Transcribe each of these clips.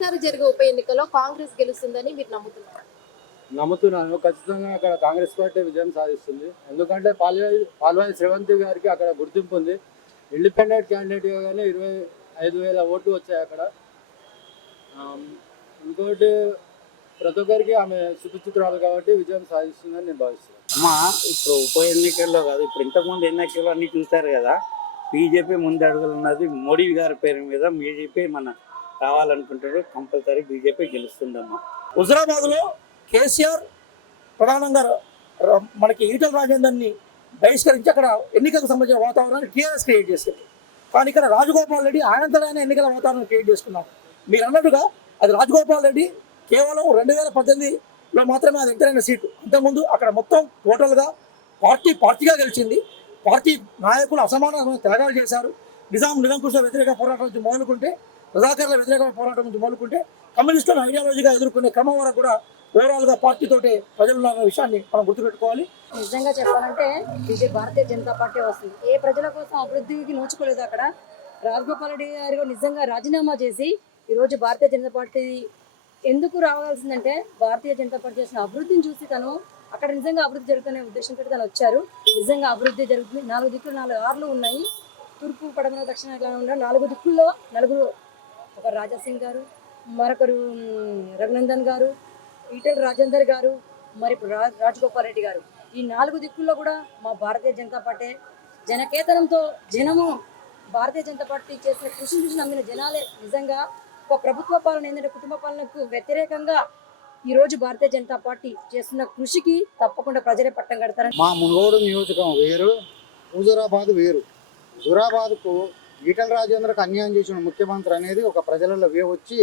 ఈసారి జరిగే ఉప ఎన్నికల్లో కాంగ్రెస్ గెలుస్తుందని మీరు నమ్ముతున్నారు? నమ్ముతున్నాను. ఖచ్చితంగా అక్కడ కాంగ్రెస్ పార్టీ విజయం సాధిస్తుంది. ఎందుకంటే పాల్వాయి శ్రీవంత్ గారికి అక్కడ గుర్తింపు ఉంది. ఇండిపెండెంట్ క్యాండిడేట్గా కానీ 25,000 ఓట్లు వచ్చాయి అక్కడ. ఇంకోటి ప్రతి ఒక్కరికి ఆమె సుచిత్రాలు కాబట్టి విజయం సాధిస్తుందని నేను భావిస్తున్నాను. అమ్మా, ఇప్పుడు ఉప ఎన్నికల్లో కాదు, ఇప్పుడు ఇంతకుముందు ఎన్నికలు అన్నీ చూస్తారు కదా. బీజేపీ ముందు అడుగులు ఉన్నది. మోడీ గారి పేరు మీద బీజేపీ మన కావాలనుకుంటారు. Compulsory BJP గెలుస్తుందమ్మా. హుజరాబాద్లో కేసీఆర్ ప్రధానంగా మనకి ఈటల రాజేందర్ని బహిష్కరించి అక్కడ ఎన్నికలకు సంబంధించిన వాతావరణాన్ని టీఆర్ఎస్ క్రియేట్ చేసింది. కానీ ఇక్కడ రాజగోపాల్ రెడ్డి ఆయనంతటైన ఎన్నికల వాతావరణం క్రియేట్ చేసుకున్నారు. మీరు అన్నట్టుగా అది రాజగోపాల్ రెడ్డి కేవలం 2018లో మాత్రమే అది ఎంటర్ అయిన సీటు. అంతకుముందు అక్కడ మొత్తం టోటల్గా పార్టీగా గెలిచింది. పార్టీ నాయకులు అసమానమైన త్యాగాలు చేశారు. నిరంకుశ వ్యతిరేక పోరాటం నుంచి మొదలుకుంటే, రజాకర్ల వ్యతిరేక పోరాటం నుంచి మొదలుకుంటే, కమ్యూనిస్టులను ఐడియాలజీగా ఎదుర్కొనే క్రమం వరకు కూడా ఓవరాల్గా పార్టీతోటే ప్రజలు ఉన్న విషయాన్ని మనం గుర్తుపెట్టుకోవాలి. నిజంగా చెప్పాలంటే భారతీయ జనతా పార్టీ వస్తుంది. ఏ ప్రజల కోసం అభివృద్ధికి నోచుకోలేదు. అక్కడ రాజగోపాల్ రెడ్డి గారు నిజంగా రాజీనామా చేసి ఈరోజు భారతీయ జనతా పార్టీ ఎందుకు రావాల్సిందంటే, భారతీయ జనతా పార్టీ చేసిన అభివృద్ధిని చూసి తను అక్కడ నిజంగా అభివృద్ధి జరుగుతున్న ఉద్దేశంతో తను వచ్చారు. నిజంగా అభివృద్ధి జరుగుతుంది. 4 దిక్కులు 4 ఆర్లు ఉన్నాయి. తూర్పు, పడమర, దక్షిణ ఉన్న 4 దిక్కుల్లో నలుగురు, ఒక రాజాసింగ్ గారు, మరొకరు రఘునందన్ గారు, ఈటెల రాజేందర్ గారు, మరి ఇప్పుడు రాజగోపాల్ రెడ్డి గారు. ఈ 4 దిక్కుల్లో కూడా మా భారతీయ జనతా పార్టీ జనకేతనంతో జనము భారతీయ జనతా పార్టీ చేసిన కృషి చూసి నమ్మిన జనాలే. నిజంగా ఒక ప్రభుత్వ పాలన ఏంటంటే కుటుంబ పాలనకు వ్యతిరేకంగా ఈరోజు భారతీయ జనతా పార్టీ చేస్తున్న కృషికి తప్పకుండా ప్రజలే పట్టం కడతారని. మా మునుగోడు నియోజకం వేరు, హుజూరాబాద్ వేరు. హుజూరాబాద్కు ఈటల రాజేంద్రకు అన్యాయం చేసిన ముఖ్యమంత్రి అనేది ఒక ప్రజలలో వచ్చి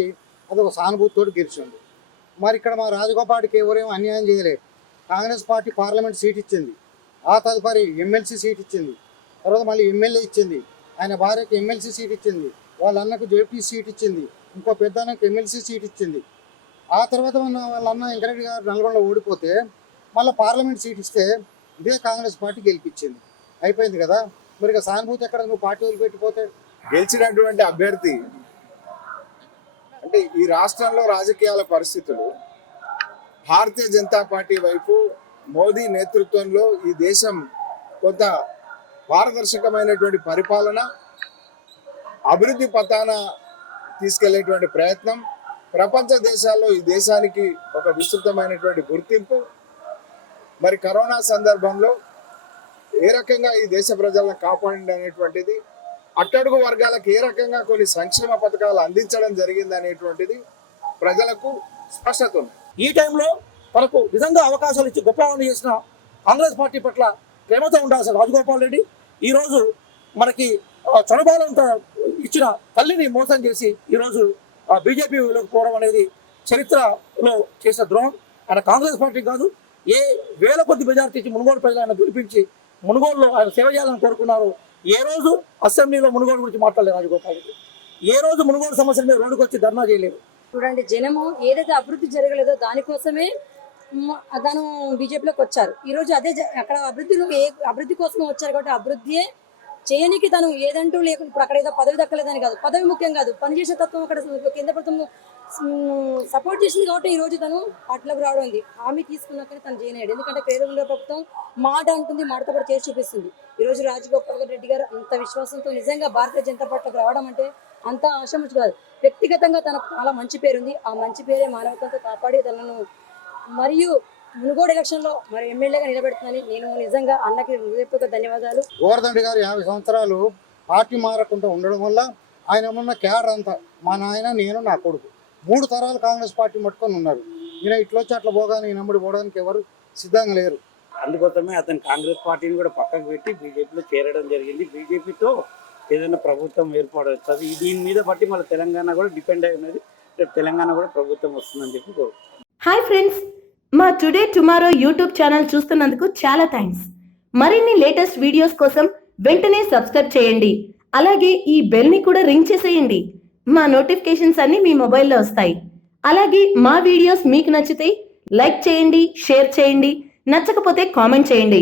అది ఒక సానుభూతితో గెలిచింది. మరి ఇక్కడ మా రాజగోపాల్కి ఎవరేమో అన్యాయం చేయలేదు. కాంగ్రెస్ పార్టీ పార్లమెంట్ సీట్ ఇచ్చింది, ఆ తదుపరి ఎమ్మెల్సీ సీట్ ఇచ్చింది, తర్వాత మళ్ళీ ఎమ్మెల్యే ఇచ్చింది, ఆయన భార్యకి ఎమ్మెల్సీ సీట్ ఇచ్చింది, వాళ్ళ అన్నకు జేపీ సీట్ ఇచ్చింది, ఇంకో పెద్ద అన్నకు ఎమ్మెల్సీ సీట్ ఇచ్చింది. ఆ తర్వాత వాళ్ళ అన్న వెంకరెడ్డి గారు నల్గొండలో ఓడిపోతే మళ్ళీ పార్లమెంట్ సీట్ ఇస్తే ఇదే కాంగ్రెస్ పార్టీ గెలిపించింది. అయిపోయింది కదా. మరి ఇక సానుభూతి ఎక్కడ, నువ్వు పార్టీ వదిలిపెట్టిపోతే? గెలిచినటువంటి అభ్యర్థి అంటే ఈ రాష్ట్రంలో రాజకీయాల పరిస్థితులు భారతీయ జనతా పార్టీ వైపు మోదీ నేతృత్వంలో ఈ దేశం కొంత పారదర్శకమైనటువంటి పరిపాలన, అభివృద్ధి పథాన తీసుకెళ్లేటువంటి ప్రయత్నం, ప్రపంచ దేశాల్లో ఈ దేశానికి ఒక విస్తృతమైనటువంటి గుర్తింపు. మరి కరోనా సందర్భంలో ఏ రకంగా ఈ దేశ ప్రజలను కాపాడండి అనేటువంటిది, అట్టడుగు వర్గాలకు ఏ రకంగా కొన్ని సంక్షేమ పథకాలు అందించడం జరిగింది అనేటువంటిది ప్రజలకు స్పష్టత ఉంది. ఈ టైంలో మనకు నిజంగా అవకాశాలు ఇచ్చి గొప్ప చేసిన కాంగ్రెస్ పార్టీ పట్ల ప్రేమతో ఉండాల్సిన రాజగోపాల్ రెడ్డి ఈరోజు మనకి చొరబాలంతా ఇచ్చిన తల్లిని మోసం చేసి ఈరోజు బీజేపీలోకి పోవడం అనేది చరిత్రలో చేసిన ద్రోహం. ఆయన కాంగ్రెస్ పార్టీ కాదు, ఏ వేల కొద్ది మెజార్టీ ఇచ్చి మునుగోడు ప్రజలు ఆయన పిలిపించి మునుగోడులో ఆయన సేవ చేయాలని కోరుకున్నారు. ఏ రోజు అసెంబ్లీలో మునుగోడు గురించి మాట్లాడలేదు రాజగోపాల్ రెడ్డి. ఏ రోజు మునుగోడు సమస్యల మీద రోడ్డుకు వచ్చి ధర్నా చేయలేదు. చూడండి, జనము ఏదైతే అభివృద్ధి జరగలేదో దానికోసమే తను బీజేపీలోకి వచ్చారు. ఈరోజు అదే అక్కడ అభివృద్ధి కోసమే వచ్చారు కాబట్టి అభివృద్ధియే చేయనికి తను ఏదంటూ లేకుండా, ఇప్పుడు అక్కడ ఏదో పదవి దక్కలేదని కాదు, పదవి ముఖ్యం కాదు, పనిచేసే తత్వం అక్కడ కేంద్ర ప్రభుత్వం సపోర్ట్ చేసింది కాబట్టి ఈరోజు తను పార్టీలోకి రావడం ఉంది. హామీ తీసుకున్నాకనే తను చేయలేడు. ఎందుకంటే కేంద్ర ప్రభుత్వం మాట అంటుంది, మాటతో కూడా చేసి చూపిస్తుంది. ఈరోజు రాజగోపాల్ రెడ్డి గారు అంత విశ్వాసంతో నిజంగా భారతీయ జనతా పార్టీకి రావడం అంటే అంత ఆశముచ్చు కాదు. వ్యక్తిగతంగా తనకు చాలా మంచి పేరుంది. ఆ మంచి పేరే మానవత్వంతో కాపాడి తనను మరియు మునుగోడు ఎలక్షన్లో మరి ఎమ్మెల్యేగా నిలబెడుతుందని నేను నిజంగా అన్నకి హృదయపూర్వక ధన్యవాదాలు. గోవర్ధన్ రెడ్డి గారు 50 సంవత్సరాలు పార్టీ మారకుండా ఉండడం వల్ల ఆయన ఉన్న క్యాడర్ అంతా, మా నాయన, నేను, నా కొడుకు 3 తరాలు కాంగ్రెస్ పార్టీ పట్టుకొని ఉన్నారు. ఈయన ఇట్లొచ్చి అట్లా పోగానే ఈ నమ్ముడు పోవడానికి ఎవరు సిద్ధంగా లేరు. అందుకోసమే అతను కాంగ్రెస్ పార్టీని కూడా పక్కకు పెట్టి బీజేపీలో చేరడం జరిగింది. బీజేపీతో ఏదైనా ప్రభుత్వం ఏర్పడుతుంది. దీని మీద బట్టి మళ్ళీ తెలంగాణ కూడా డిపెండ్ అయి ఉన్నది. తెలంగాణ కూడా ప్రభుత్వం వస్తుందని చెప్పి కోరుకుంటున్నాను. హాయ్ ఫ్రెండ్స్, మా టుడే టుమారో యూట్యూబ్ ఛానల్ చూస్తున్నందుకు చాలా థ్యాంక్స్. మరిన్ని లేటెస్ట్ వీడియోస్ కోసం వెంటనే సబ్స్క్రైబ్ చేయండి. అలాగే ఈ బెల్ని కూడా రింగ్ చేసేయండి. మా నోటిఫికేషన్స్ అన్ని మీ మొబైల్లో వస్తాయి. అలాగే మా వీడియోస్ మీకు నచ్చితే లైక్ చేయండి, షేర్ చేయండి, నచ్చకపోతే కామెంట్ చేయండి.